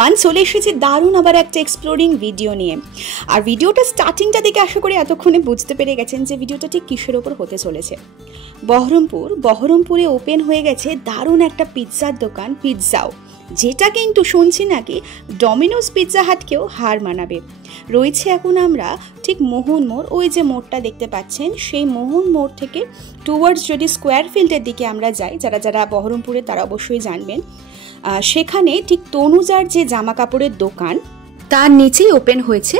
Everyone, চলে এসেছি দারুণ আবার একটা এক্সপ্লোরিং ভিডিও নিয়ে। আর ভিডিওটা স্টার্টিংটা দেখে আশা করি এতক্ষণে বুঝতে পেরে গেছেন যে ভিডিওটা ঠিক কিসের ওপর হতে চলেছে। বহরমপুরে ওপেন হয়ে গেছে দারুণ একটা পিৎজার দোকান, পিৎজাও, যেটা কিন্তু শুনছি নাকি ডমিনোজ পিৎজা হাটকেও হার মানাবে। রয়েছে এখন আমরা ঠিক মোহন মোড়, ওই যে মোড়টা দেখতে পাচ্ছেন, সেই মোহন মোড় থেকে টুয়ার্ডস যদি স্কোয়ার ফিল্ডের দিকে আমরা যাই, যারা বহরমপুরে তারা অবশ্যই জানবেন, সেখানে ঠিক তনুজার যে জামা কাপড়ের দোকান তার নিচেই ওপেন হয়েছে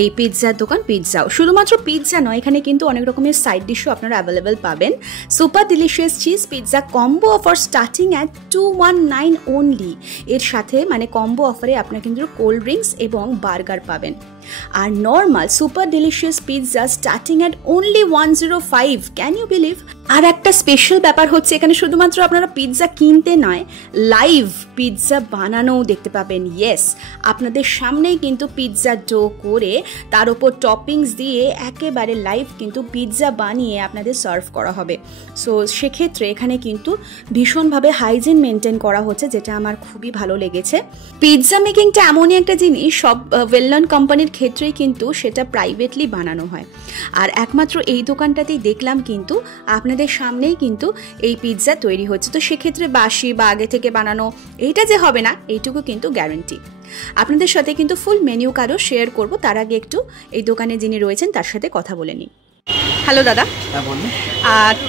এই পিৎজার দোকান, পিৎজাও। শুধুমাত্র পিৎজা নয়, এখানে কিন্তু অনেক রকমের সাইড ডিশও আপনারা অ্যাভেলেবেল পাবেন। Super delicious cheese pizza combo offer starting at 219 only. এর সাথে মানে কম্বো অফারে আপনারা কিন্তু কোল্ড ড্রিঙ্কস এবং বার্গার পাবেন। আর normal super delicious pizza starting at only 105। Can you believe? আর একটা স্পেশাল ব্যাপার হচ্ছে, এখানে শুধুমাত্র আপনারা পিৎজা কিনতে নয়, লাইভ পিৎজা বানানোও দেখতে পাবেন। ইয়েস, আপনাদের সামনেই কিন্তু পিৎজা ডো করে তার উপর টপিংস দিয়ে একেবারে লাইভ কিন্তু পিৎজা বানিয়ে আপনাদের সার্ভ করা হবে। সো সেক্ষেত্রে এখানে কিন্তু ভীষণভাবে হাইজিন মেনটেন করা হচ্ছে, যেটা আমার খুবই ভালো লেগেছে। পিৎজা মেকিংটা এমনই একটা জিনিস, সব ওয়েল নন কোম্পানির ক্ষেত্রেই কিন্তু সেটা প্রাইভেটলি বানানো হয়। আর একমাত্র এই দোকানটাতেই দেখলাম কিন্তু আপনাদের সামনেই কিন্তু এই পিৎজা তৈরি হচ্ছে। তো সেক্ষেত্রে বাসি বা আগে থেকে বানানো এইটা যে হবে না, এইটুকু কিন্তু গ্যারান্টি। আপনাদের সাথে কিন্তু ফুল মেনু কার্ডও শেয়ার করব, তার আগে একটু এই দোকানে যিনি রয়েছেন তার সাথে কথা বলে নিই। হ্যালো দাদা। হ্যাঁ বলুন।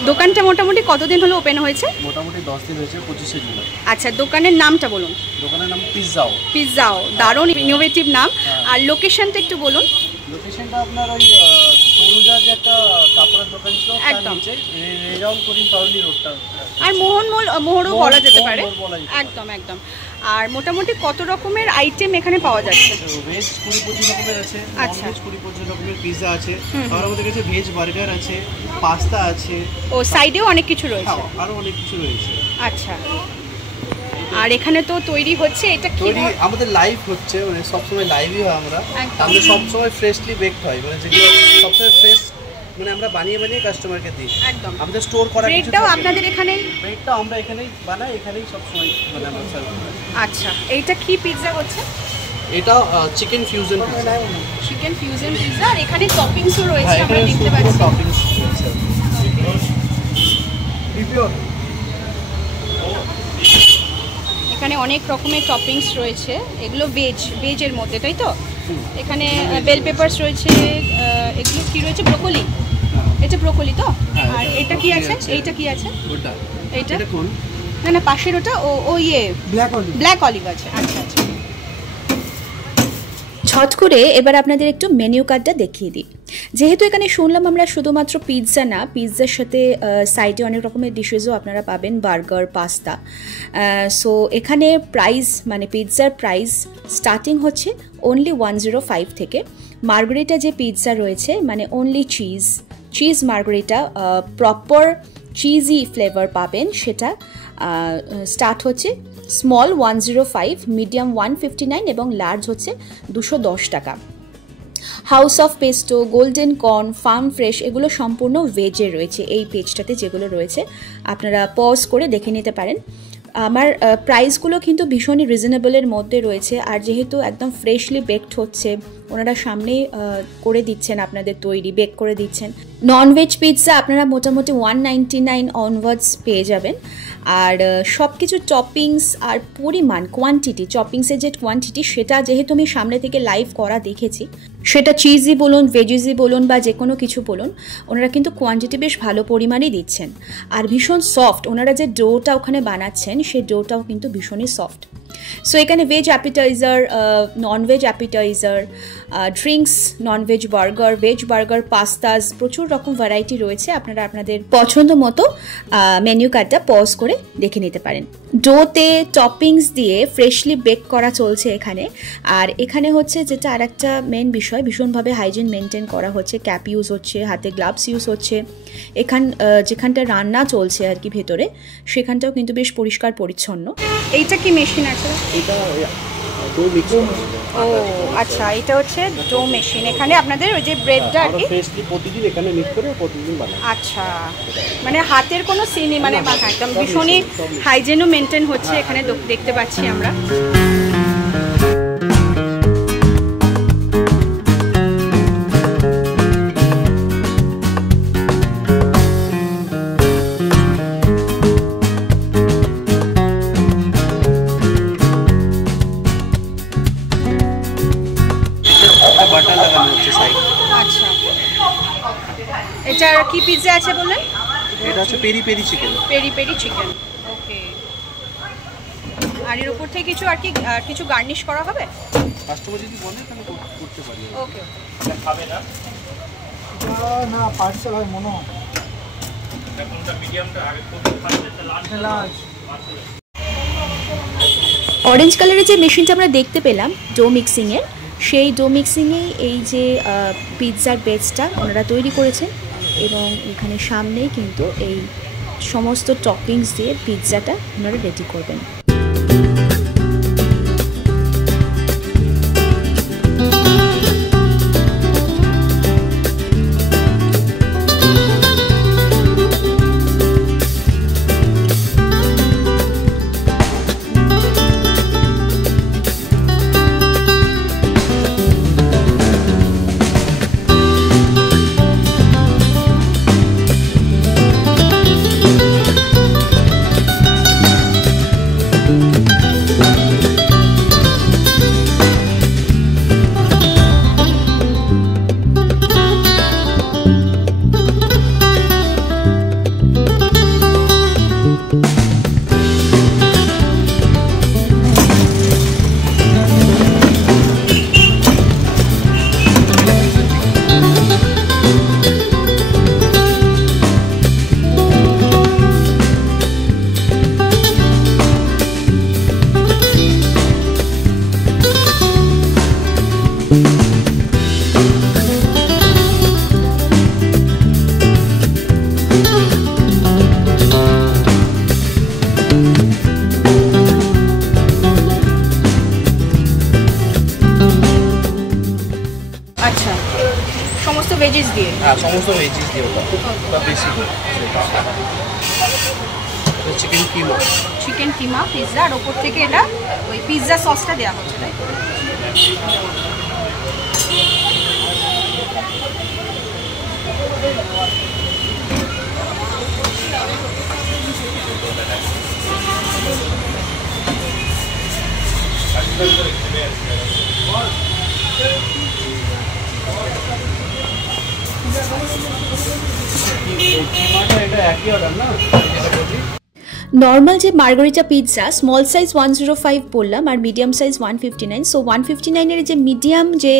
দোকানটা মোটামুটি কতদিন হলো ওপেন হয়েছে? মোটামুটি 10 দিন হয়েছে, 25শে জুলাই। আচ্ছা, দোকানের নামটা বলুন। দোকানের নাম পিৎজাও। পিৎজাও, দারুণ ইনোভেটিভ নাম। আর লোকেশনটা একটু বলুন। লোকেশনটা আপনার ওই তনুজার যে একটা কাপড়ের দোকান ছিল তার নিচে, রেজাউল করিম পাউলি রোডটা। আর মোহরও বলা যেতে পারে। একদম একদম। আর মোটামুটি কত রকমের আইটেম এখানে পাওয়া যাচ্ছে? ভেজ 20-25 রকমের আছে, আচ্ছা 20-25 রকমের পিৎজা আছে, আর আমাদের কাছে ভেজ বার্গার আছে, পাস্তা আছে। ও সাইডেও অনেক কিছু রয়েছে, আরো অনেক কিছু রয়েছে। আচ্ছা, আর এখানে তো তৈরি হচ্ছে, এটা তৈরি আমাদের লাইভ হচ্ছে, মানে সবসময় লাইভই হয়। আমাদের সবসময় ফ্রেশলি বেকড হয়, মানে যেগুলো সবসময় ফ্রেশ, মানে আমরা বানিয়ে কাস্টমারকে দিই। একদম। আমাদের স্টোর করা কিছু ব্রেডটাও আপনাদের এখানেই? ব্রেডটাও আমরা এখানেই বানাই, এখানেই সবসময় মানে আমরা সার্ভ করি। আচ্ছা, এইটা কি পিৎজা হচ্ছে? এটা chicken fusion pizza. Chicken fusion pizza, আর এখানে টপিংসও রয়েছে, আমরা দেখতে পাচ্ছি। টপিংস রয়েছে। এখানে অনেক রকমের টপিংস রয়েছে, এগুলো ভেজের মধ্যে, তাই তো? এখানে বেল পেপারস রয়েছে, এগুলো কি রয়েছে? ব্রোকলি। এটা ব্রোকলি তো? আর এটা কি আছে? এইটা কি আছে? এইটা কোন? না পাশের ওটা ও ইয়ে ব্ল্যাক অলিভ আছে। আচ্ছা আচ্ছা, ছট করে এবার আপনাদের একটু মেনু কার্ডটা দেখিয়ে দিই। যেহেতু এখানে শুনলাম আমরা শুধুমাত্র পিৎজা না, পিৎজার সাথে সাইডে অনেক রকমের ডিশেসও আপনারা পাবেন, বার্গার, পাস্তা। সো এখানে প্রাইস মানে পিৎজার প্রাইস স্টার্টিং হচ্ছে অনলি 105 থেকে। মার্গারিটা যে পিৎজা রয়েছে, মানে only cheese margherita, proper cheesy flavour পাবেন, সেটা স্টার্ট হচ্ছে স্মল 105, মিডিয়াম 159 এবং লার্জ হচ্ছে 210 টাকা। House of pesto, golden corn, farm fresh, এগুলো সম্পূর্ণ ভেজের রয়েছে। এই পেজটাতে যেগুলো রয়েছে আপনারা পজ করে দেখে নিতে পারেন। আমার প্রাইসগুলো কিন্তু ভীষণই রিজনেবলের মধ্যে রয়েছে। আর যেহেতু একদম ফ্রেশলি বেকড হচ্ছে, ওনারা সামনেই করে দিচ্ছেন, আপনাদের তৈরি বেক করে দিচ্ছেন। ননভেজ পিৎজা আপনারা মোটামুটি 199 অনওয়ার্ডস পেয়ে যাবেন। আর সব কিছু টপিংস আর পরিমাণ, কোয়ান্টিটি, টপিংসের যে কোয়ান্টিটি, সেটা যেহেতু আমি সামনে থেকে লাইভ করা দেখেছি, সেটা চিজি বলুন, ভেজিজি বলুন বা যে কোনো কিছু বলুন, ওনারা কিন্তু কোয়ান্টিটি বেশ ভালো পরিমাণেই দিচ্ছেন। আর ভীষণ সফট, ওনারা যে ডোটা ওখানে বানাচ্ছেন সেই ডোটাও কিন্তু ভীষণই সফট। সো এখানে veg appetizer, non veg appetizer, drinks, non veg burger, veg burger, pastas, প্রচুর রকম ভ্যারাইটি রয়েছে। আপনারা আপনাদের পছন্দ মতো মেনু কার্ডটা পজ করে দেখে নিতে পারেন। ডোতে টপিংস দিয়ে ফ্রেশলি বেক করা চলছে এখানে। আর এখানে হচ্ছে যেটা আর একটা মেন বিষয়, ভীষণভাবে হাইজিন মেনটেন করা হচ্ছে, ক্যাপ ইউজ হচ্ছে, হাতে গ্লাভস ইউজ হচ্ছে। যেখানটা রান্না চলছে আর কি ভেতরে, সেখানটাও কিন্তু বেশ পরিষ্কার পরিচ্ছন্ন। এইটা কি মেশিন আছে? এটা ডো মিক্সার। ও আচ্ছা, এটা হচ্ছে ডো মেশিন। এখানে আপনাদের ওই যে ব্রেডটা আর কি ফ্রেশলি প্রতিদিন এখানে মিক্স করে প্রতিদিন বানায়। আচ্ছা, মানে হাতের কোনো সিনই, মানে একদম ভীষণই হাইজিনও মেনটেন হচ্ছে এখানে দেখতে পাচ্ছি আমরা। এটা কি পিৎজা আছে বলেন? এটা হচ্ছে peri peri chicken. Peri peri chicken, okay. আর এর উপর থেকে কিছু আর কি কিছু গার্নিশ করা হবে? কাস্টমার যদি বলে তাহলে করতে পারি। ওকে। এটা খাবে না? না পার্সেল হয় মনে হয়। এখনটা মিডিয়ামটা আগে করতে পারলে লাঞ্চ। অরেঞ্জ কালারের যে মেশিনটা আমরা দেখতে পেলাম ডো মিক্সিংয়ের, সেই ডো মিক্সিংয়েই এই যে পিৎজার বেসটা ওনারা তৈরি করেছেন এবং এখানে সামনেই কিন্তু এই সমস্ত টপিংস দিয়ে পিৎজাটা ওনারা রেডি করবেন। সমস্ত ভেজিস দিয়ে? হ্যাঁ, সমস্ত ভেজিস দিয়ে ওটা বেশি। চিকেন কিমা, চিকেন কিমা পিৎজা, আর ওপর থেকে এটা ওই পিৎজা সসটা দেওয়া হচ্ছে, তাই? নর্মাল যে মার্গারিটা পিৎজা স্মল সাইজ 105 বললাম আর মিডিয়াম সাইজ 159। সো 159-এর যে মিডিয়াম যে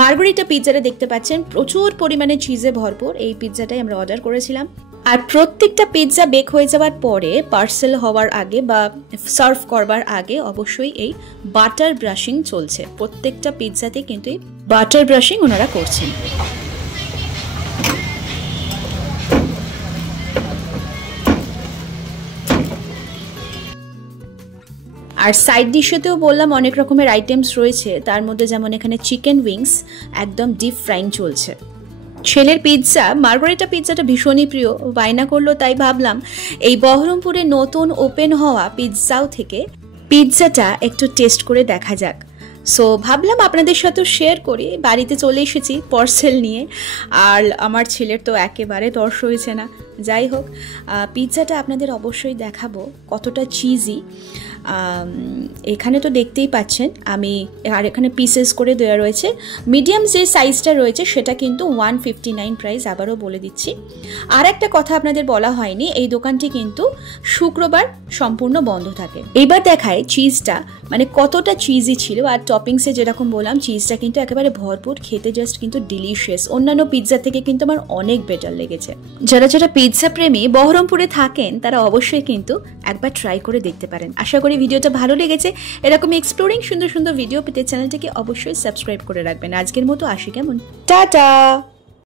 মার্গারিটা পিৎজাটা দেখতে পাচ্ছেন প্রচুর পরিমাণে চিজে ভরপুর, এই পিৎজাটাই আমরা অর্ডার করেছিলাম। আর প্রত্যেকটা পিৎজা বেক হয়ে যাওয়ার পরে পার্সেল হওয়ার আগে বা সার্ভ করবার আগে অবশ্যই এই বাটার ব্রাশিং চলছে। প্রত্যেকটা পিৎজাতে কিন্তু এই বাটার ব্রাশিং ওনারা করছেন। আর সাইড ডিশেতেও বললাম অনেক রকমের আইটেমস রয়েছে, তার মধ্যে যেমন এখানে চিকেন উইংস একদম ডিপ ফ্রাইং চলছে। ছেলের পিৎজা মার্গারিটা পিৎজাটা ভীষণই প্রিয়, বায়না করলো, তাই ভাবলাম এই বহরমপুরে নতুন ওপেন হওয়া পিৎজাও থেকে পিৎজাটা একটু টেস্ট করে দেখা যাক। সো ভাবলাম আপনাদের সাথেও শেয়ার করি। বাড়িতে চলে এসেছি পার্সেল নিয়ে, আর আমার ছেলের তো একেবারে তর্স হয়েছে না। যাই হোক, পিৎজাটা আপনাদের অবশ্যই দেখাবো কতটা চিজি। এখানে তো দেখতেই পাচ্ছেন আমি, আর এখানে পিসেস করে দেওয়া রয়েছে। মিডিয়াম যে সাইজটা রয়েছে সেটা কিন্তু 159 প্রাইস, আবারও বলে দিচ্ছি। আর একটা কথা আপনাদের বলা হয়নি, এই দোকানটি কিন্তু শুক্রবার সম্পূর্ণ বন্ধ থাকে। এবার দেখায় চিজটা মানে কতটা চিজি ছিল, আর টপিংসে যেরকম বললাম চিজটা কিন্তু একেবারে ভরপুর, খেতে জাস্ট কিন্তু ডিলিশিয়াস। অন্যান্য পিৎজা থেকে কিন্তু আমার অনেক বেটার লেগেছে। যারা যারা পিৎজা প্রেমী বহরমপুরে থাকেন তারা অবশ্যই কিন্তু একবার ট্রাই করে দেখতে পারেন। আশা করি ভিডিওটা ভালো লেগেছে। এরকম এক্সপ্লোরিং সুন্দর সুন্দর ভিডিও পেতে চ্যানেলটিকে অবশ্যই সাবস্ক্রাইব করে রাখবেন। আজকের মতো আসি, কেমন? টাটা।